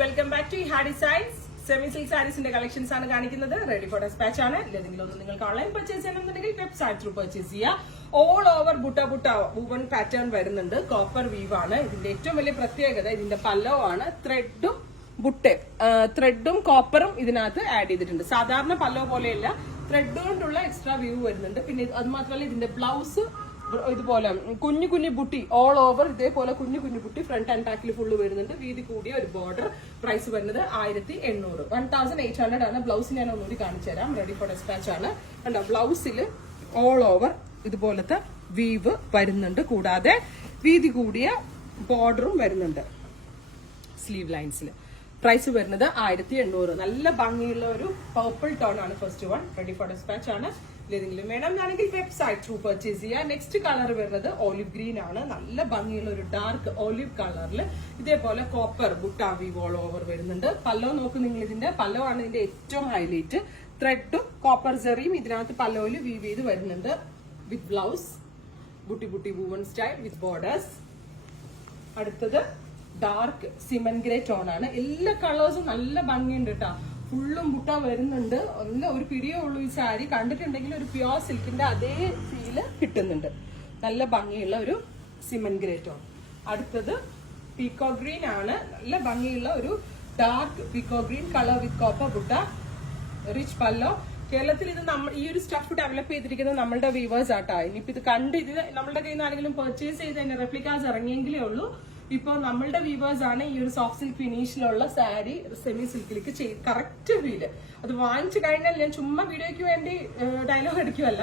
Welcome back to ഹാ designs. Semi silk സാരീസിന്റെ collections ആണ് കാണിക്കുന്നത്. റെഡി ഫോർ ഡെസ്പാച്ച് ആണ്. ഏതെങ്കിലും ഒന്ന് നിങ്ങൾക്ക് ഓൺലൈൻ പർച്ചേസ് ചെയ്യണമെന്നുണ്ടെങ്കിൽ വെബ്സൈറ്റ് ത്രൂ പർച്ചേസ് ചെയ്യാം. All over butta woven pattern വരുന്നുണ്ട്. കോപ്പർ വീവ് ആണ്. ഇതിന്റെ ഏറ്റവും വലിയ പ്രത്യേകത ഇതിന്റെ പല്ലവാണ്. ത്രെഡും കോപ്പറും ഇതിനകത്ത് ആഡ് ചെയ്തിട്ടുണ്ട്. സാധാരണ പല്ലോ പോലെയല്ല, ത്രെഡ് കൊണ്ടുള്ള എക്സ്ട്രാ വ്യൂ വരുന്നുണ്ട്. പിന്നെ അത് മാത്രമല്ല ഇതിന്റെ ബ്ലൗസ് ഇതുപോലെ കുഞ്ഞു കുഞ്ഞു ബുട്ടി ഓൾ ഓവർ ഇതേപോലെ കുഞ്ഞു കുഞ്ഞു ബുട്ടി ഫ്രണ്ട് ആൻഡ് ബാക്കിൽ ഫുള്ള് വരുന്നുണ്ട്. വീതി കൂടിയ ഒരു ബോർഡർ. പ്രൈസ് വരുന്നത് 1800, 1800 ആണ്. ബ്ലൗസ് ഞാൻ ഒന്നുകൂടി കാണിച്ചു തരാം. റെഡി ഫോർ ഡെസ്പാച്ച് ആണ്. കണ്ടോ, ബ്ലൗസിൽ ഓൾ ഓവർ ഇതുപോലത്തെ വീവ് വരുന്നുണ്ട്. കൂടാതെ വീതി കൂടിയ ബോർഡറും വരുന്നുണ്ട് സ്ലീവ് ലൈൻസിൽ. പ്രൈസ് വരുന്നത് 1800. നല്ല ഭംഗിയുള്ള ഒരു പർപ്പിൾ ടോൺ ആണ് first one. Ready for dispatch ആണ്. ഏതെങ്കിലും വേണമെന്നാണെങ്കിൽ വെബ്സൈറ്റ് ത്രൂ പർച്ചേസ് ചെയ്യാം. നെക്സ്റ്റ് കളർ വരുന്നത് ഓലിവ് ഗ്രീൻ ആണ്. നല്ല ഭംഗിയുള്ള ഒരു ഡാർക്ക് ഓലിവ് കളറിൽ ഇതേപോലെ copper butta weave all over വരുന്നുണ്ട്. പല്ലോ നോക്ക് നിങ്ങൾ. ഇതിന്റെ പല്ലോ ആണ് ഇതിന്റെ ഏറ്റവും ഹൈലൈറ്റ്. ത്രെഡും കോപ്പർ ജെറിയും ഇതിനകത്ത് പല്ലോയില് വീവ് ചെയ്ത് വരുന്നുണ്ട്. With blouse buti buti woven style with borders. അടുത്തത് ഡാർക്ക് സിമൻ ഗ്രേ ടോൺ ആണ്. എല്ലാ കളേഴ്സും നല്ല ഭംഗിയുണ്ട് കേട്ടോ. ഫുള്ളും ബുട്ട വരുന്നുണ്ട്. ഒരു പിടിയേ ഉള്ളൂ ഈ സാരി. കണ്ടിട്ടുണ്ടെങ്കിൽ ഒരു പ്യോർ സിൽക്കിന്റെ അതേ ഫീല് കിട്ടുന്നുണ്ട്. നല്ല ഭംഗിയുള്ള ഒരു സിമൻ ഗ്രേ ടോൺ. അടുത്തത് പീക്കോ ഗ്രീൻ ആണ്. നല്ല ഭംഗിയുള്ള ഒരു dark peacock green colour with copper butta, rich pallu. കേരളത്തിൽ ഇത് ഈ ഒരു സ്റ്റഫ് ഡെവലപ്പ് ചെയ്തിരിക്കുന്നത് നമ്മളുടെ വീവേഴ്സ് ആട്ടാ. ഇനിയിപ്പോ ഇത് കണ്ട് ഇത് നമ്മളുടെ കയ്യിൽ നിന്ന് ആരെങ്കിലും പർച്ചേസ് ചെയ്ത് തന്നെ റെപ്ലിക്കാസ് ഇറങ്ങിയെങ്കിലേ ഉള്ളൂ. ഇപ്പൊ നമ്മളുടെ വീവേഴ്സ് ആണ് ഈ ഒരു സോഫ്റ്റ് സിൽക്ക് ഫിനിഷിലുള്ള സാരി സെമി സിൽക്കിലേക്ക് കറക്റ്റ് ഫീല്. അത് വാങ്ങിച്ചു കഴിഞ്ഞാൽ ഞാൻ ചുമ്മാ വീഡിയോയ്ക്ക് വേണ്ടി ഡയലോഗ് അടിക്കുമല്ല,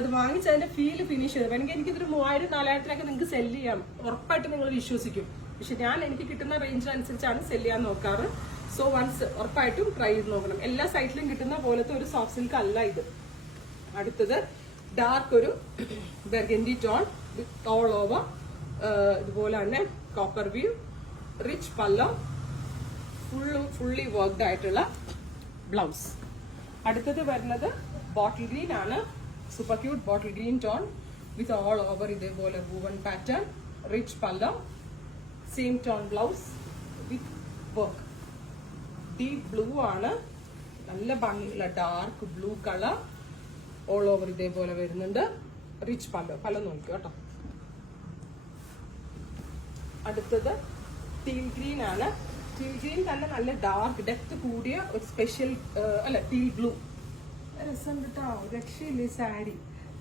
അത് വാങ്ങിച്ച് അതിന്റെ ഫീല് ഫിനിഷ് ചെയ്ത് വേണമെങ്കിൽ എനിക്കിതൊരു 3000-4000 നിങ്ങൾക്ക് സെല് ചെയ്യാം. ഉറപ്പായിട്ട് നിങ്ങൾ വിശ്വസിക്കും. പക്ഷെ എനിക്ക് കിട്ടുന്ന റേഞ്ചിനനുസരിച്ചാണ് സെല് ചെയ്യാൻ നോക്കാറ്. സോ വൺസ് ഉറപ്പായിട്ടും ട്രൈ ചെയ്ത് നോക്കണം. എല്ലാ സൈറ്റിലും കിട്ടുന്ന പോലത്തെ ഒരു സോഫ്റ്റ് സിൽക്ക് അല്ല ഇത്. അടുത്തത് ഡാർക്ക് ഒരു burgundy tone with all over ഇതുപോലെ തന്നെ copper view, rich pallu, fully worked ആയിട്ടുള്ള ബ്ലൗസ്. അടുത്തത് വരുന്നത് ബോട്ടിൽ ഗ്രീൻ ആണ്. Super cute bottle green tone with all over ഇതേപോലെ woven pattern, rich pallu, same tone blouse with work. Deep blue ആണ്. നല്ല ഭംഗിയുള്ള dark blue colour all over ഇതേപോലെ വരുന്നുണ്ട്. റിച്ച് പല്ലോ നോക്കുക കേട്ടോ. അടുത്തത് ടീൽ ഗ്രീൻ ആണ്. ടീൽ ഗ്രീൻ തന്നെ നല്ല ഡാർക്ക് ഡെപ്ത് കൂടിയ ഒരു സ്പെഷ്യൽ ടീൽ ബ്ലൂ. രസം കേട്ടോ, രക്ഷയില്ലേ സാരി.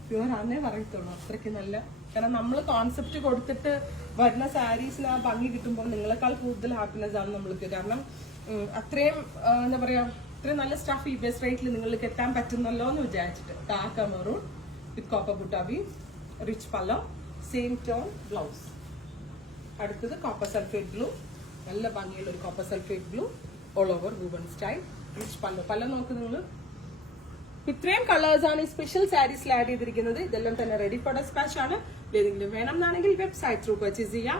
പ്യുവർ ആന്നേ പറയത്തുള്ളൂ. അത്രയ്ക്ക് നല്ല. കാരണം നമ്മൾ കോൺസെപ്റ്റ് കൊടുത്തിട്ട് വരുന്ന സാരീസിന് ആ ഭംഗി കിട്ടുമ്പോൾ നിങ്ങളെക്കാൾ കൂടുതൽ ഹാപ്പിനെസ് ആണ് നമ്മൾക്ക്. കാരണം അത്രയും എന്താ പറയാ, ഇത്രയും നല്ല സ്റ്റഫ് ഈ ബെസ്റ്റ് റേറ്റിൽ നിങ്ങൾക്ക് എത്താൻ പറ്റുന്നല്ലോ എന്ന് വിചാരിച്ചിട്ട്. ഡാർക്ക് മെറൂൺ വിത്ത് കോപ്പർ ബുട്ടാബി, rich pallu, same tone blouse. അടുത്തത് കോപ്പർ സൾഫേറ്റ് ബ്ലൂ. നല്ല ഭംഗിയുള്ള ഒരു copper sulphate blue all over woven style, rich pallu നോക്ക് നിങ്ങൾ. ഇത്രയും കളേഴ്സ് ആണ് ഈ സ്പെഷ്യൽ സാരീസിൽ ആഡ് ചെയ്തിരിക്കുന്നത്. ഇതെല്ലാം തന്നെ റെഡി ഫോർ ഡെസ്പാച്ച് ആണ്. ഏതെങ്കിലും വേണമെന്നാണെങ്കിൽ വെബ്സൈറ്റ് ത്രൂ പർച്ചേസ് ചെയ്യാം.